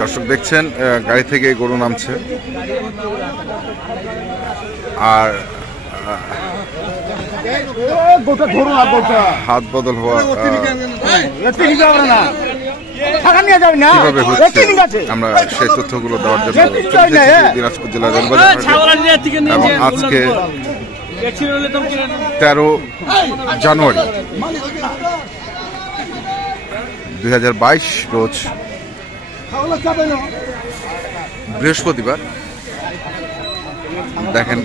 দর্শক দেখছেন গাড়ি থেকে গরু নামছে আর হাত বদল হওয়া কিভাবে হচ্ছে আমরা সেই তথ্যগুলো দেওয়ার জন্য দিনাজপুর জেলা রেলবাজার এবং আজকে 13 জানুয়ারি 2022 রোজ বৃহস্পতিবার দেখেন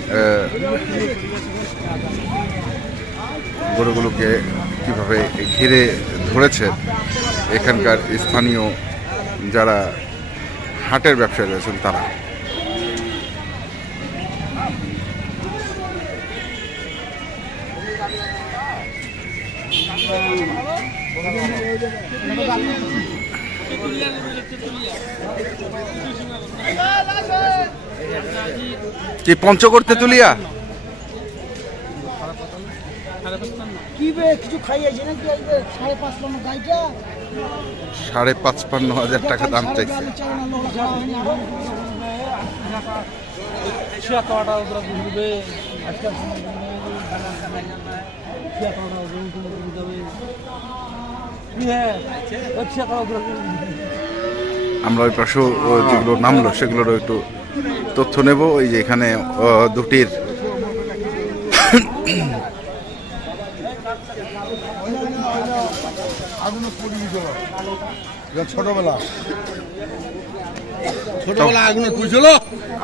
গরুগুলোকে কিভাবে ঘিরে ধরেছে এখানকার স্থানীয় যারা হাটের ব্যবসায়ী রয়েছেন তারা। কি পঞ্চগড় তেতুলিয়া $55,500 টাকা দাম চাইছে। আমরা ওই পাশে যেগুলো নামলো সেগুলোরও একটু তথ্য নেব। ওই যে এখানে দুটির ছোটবেলা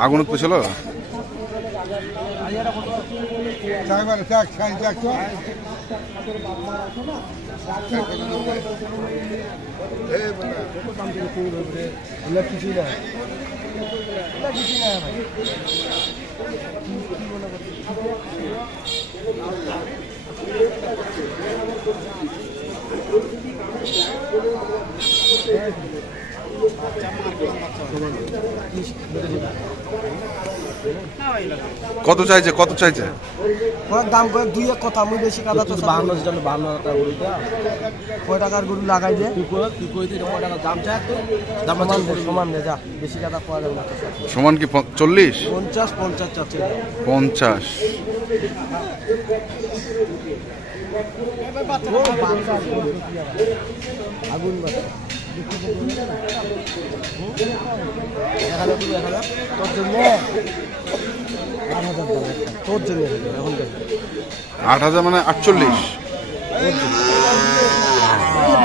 আগুন পুছিল কত চাইছে দাম করে দুই এক কথা আমি বেশি কথা তো 52 টাকা গরুটা কয় টাকার গরু লাগাই দে তুই কই দিই কয় টাকা দাম চাই তো দাম সমান দে যা বেশি কথা পাওয়া যাবে না। সমান কি 40 50 চাচ্ছে 50 আগুন বাজে তোর জন্য এখন 8,000 মানে 48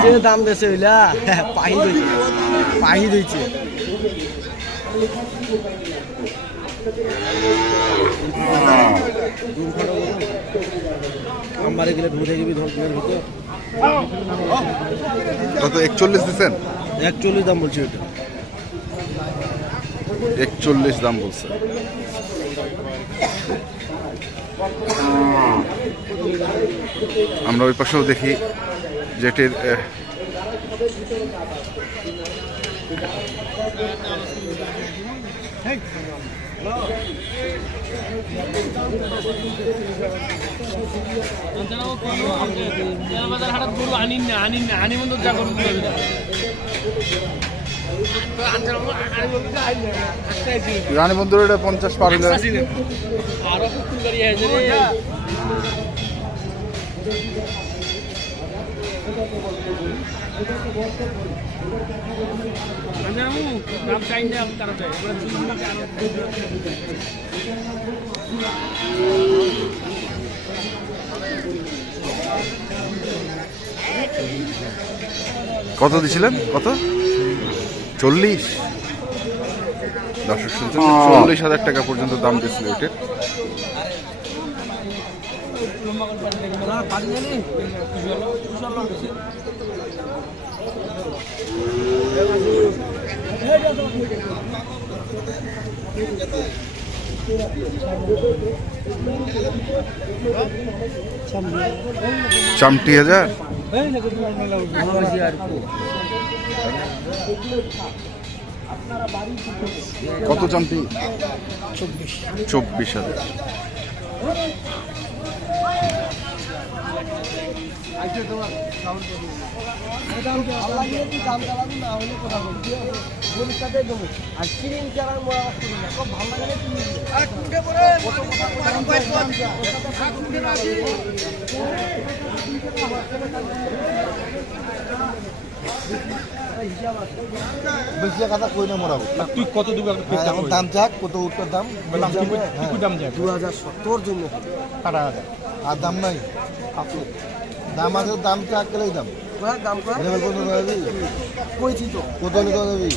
যে দাম দিয়েছে ওইলা পাহি দিয়েছে আমারে গেলে ঢুকে যাবি ধর ভিতরে কত 41 দিবেন 41 দাম বলছি ওটা 41 দাম বলছে। আমরা ওই পাশেও দেখি যেটির রানী বন্দর 50 পার হলে কত দিছিলেন? কত 40? 40,000 টাকা পর্যন্ত দাম দিচ্ছিল এটার। চামটি 1000 কত চামটি? 24,000। আর চিরিং চারার খুব ভালো লাগে বেশি কথা কই না মোরাবো তুই কত দিবি এখন দাম চাক কত উত্তর দাম দাম 2070 জন্য আর দাম নাই দাম আছে দাম চাক গেলেই দাম দাম কইছি তো কত লিখা যাবি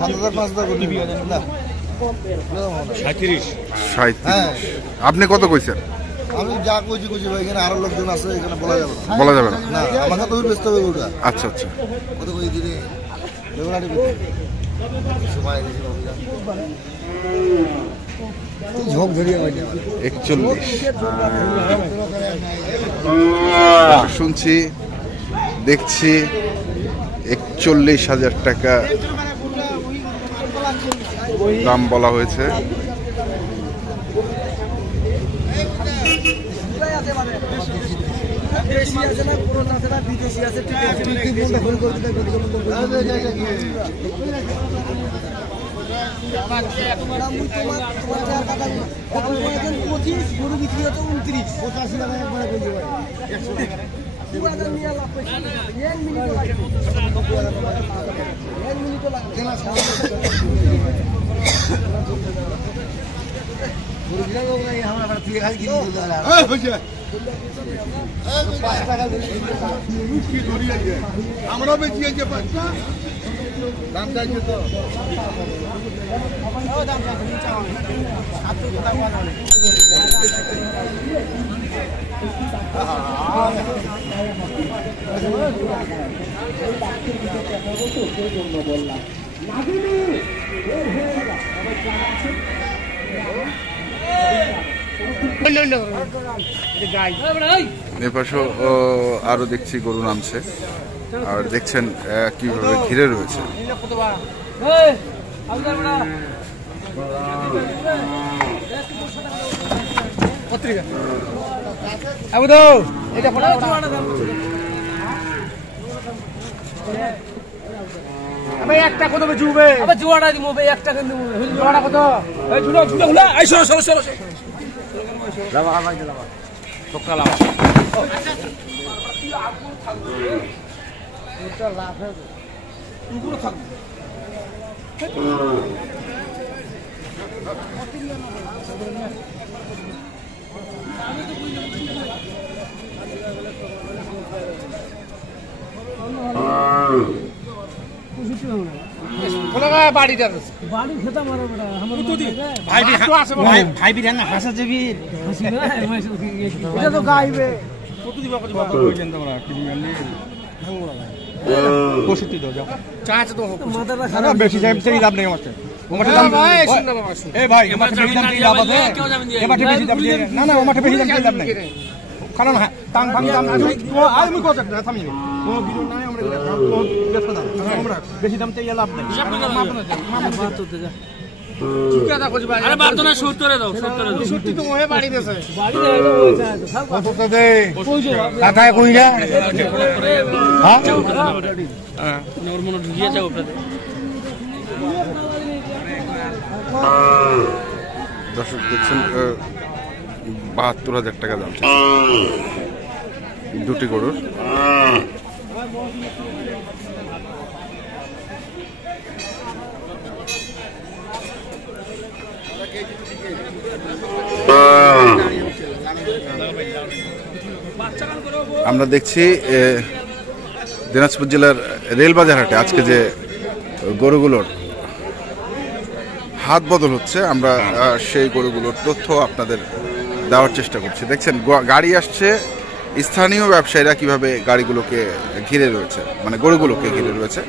37 আপনি কত কইছেন? আমি যা কইছি ভাই, এখানে আরো লোকজন আছে, এখানে বলা যাবে না আমাকে তো ব্যস্ত হবে ওটা। আচ্ছা কত কই দিলে লেবুলাটি সময় ঝোঁক ধরিয়ে 41 শুনছি দেখছি 41,000 টাকা দাম বলা হয়েছে। দেশি আছে না পুরো আছে না বিদেশি আছে ঠিক আছে গরু বিক্রি হতো 29 85 টাকা একবারে কেজি ভাই 100 নিয়ে লাভ পেয়েছি 1 মিনিট লাগবে 1 মিনিট লাগবে গরু গিলাও নাই আমরা বাড়ি থেকে খালি কিনে দিল এই হইছে আমরা বেশি আছে 5 টা দাম চাইছে তো দাম চাইছে চাও 7 দাম বানালে এপাশে আরো দেখছি গরু নামছে, আর দেখছেন কিভাবে ঘিরে রয়েছে। একটা কত জুবে আবার জোড়া দিমু ভাই একটা কেন দিমু জোড়া কত এই ঝুলো ঝুলো হুলা এই সরো সরো সরো লাবা ভাই লাবা টকা লাবা ওটা লাভ হবে পুরো থাকবে বাড়ি খেতা মারো বেটা আমার ভাই ভাই বি না হাসা যাবি এটা তো গাইবে কত দিবা কত বাবা কইলেন তোমরা টিভি আনলে ভাঙবো না 65 দাও যাও চা আছে তো মাথাটা খারাপ বেশি টাইম তেই লাভ নেই আমাকে ওমাতে দাম ভাই শুন না বাবা শুন এই ভাই আমাকে বেশি দাম তেই লাভ আছে এবারে বেশি দাম না না আমাকে বেশি দাম তেই লাভ নাই কারণ টাং ভাঙ দাম আর আমি কত টাকা থামিনি ও বিরো নাই আমরা বেশি দাম আমরা বেশি দাম তেই লাভ নাই মাপ তো যা ঠিকাটা কইবা আরে বাদ না 70 এ দাও 70 এ দাও 70 তো ওহে বাড়ি দেছে বাড়ি দেয় কত তো দে কাটায় কইরা হ্যাঁ হ্যাঁ ওর মনে ঢুকিয়ে যাও উপরে দর্শক দেখছেন 72,000 টাকা দাম দুটি গরুর। আমরা দেখছি দিনাজপুর জেলার রেলবাজার হাটে আজকে যে গরুগুলোর হাত বদল হচ্ছে, আমরা সেই গরুগুলোর তথ্য আপনাদের দেওয়ার চেষ্টা করছি। দেখছেন গাড়ি আসছে, স্থানীয় ব্যবসায়ীরা কিভাবে গাড়িগুলোকে ঘিরে রয়েছে, মানে গরুগুলোকে ঘিরে রয়েছে।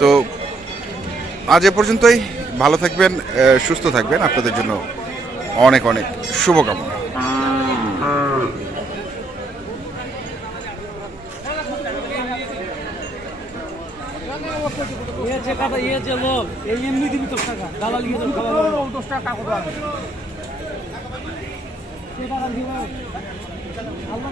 তো আজ এ পর্যন্তই, ভালো থাকবেন, সুস্থ থাকবেন, আপনাদের জন্য অনেক অনেক শুভকামনা। লোক এই এমনি দিবি 10 টাকা দালালি 10 টাকা কত আছে আল্লাহ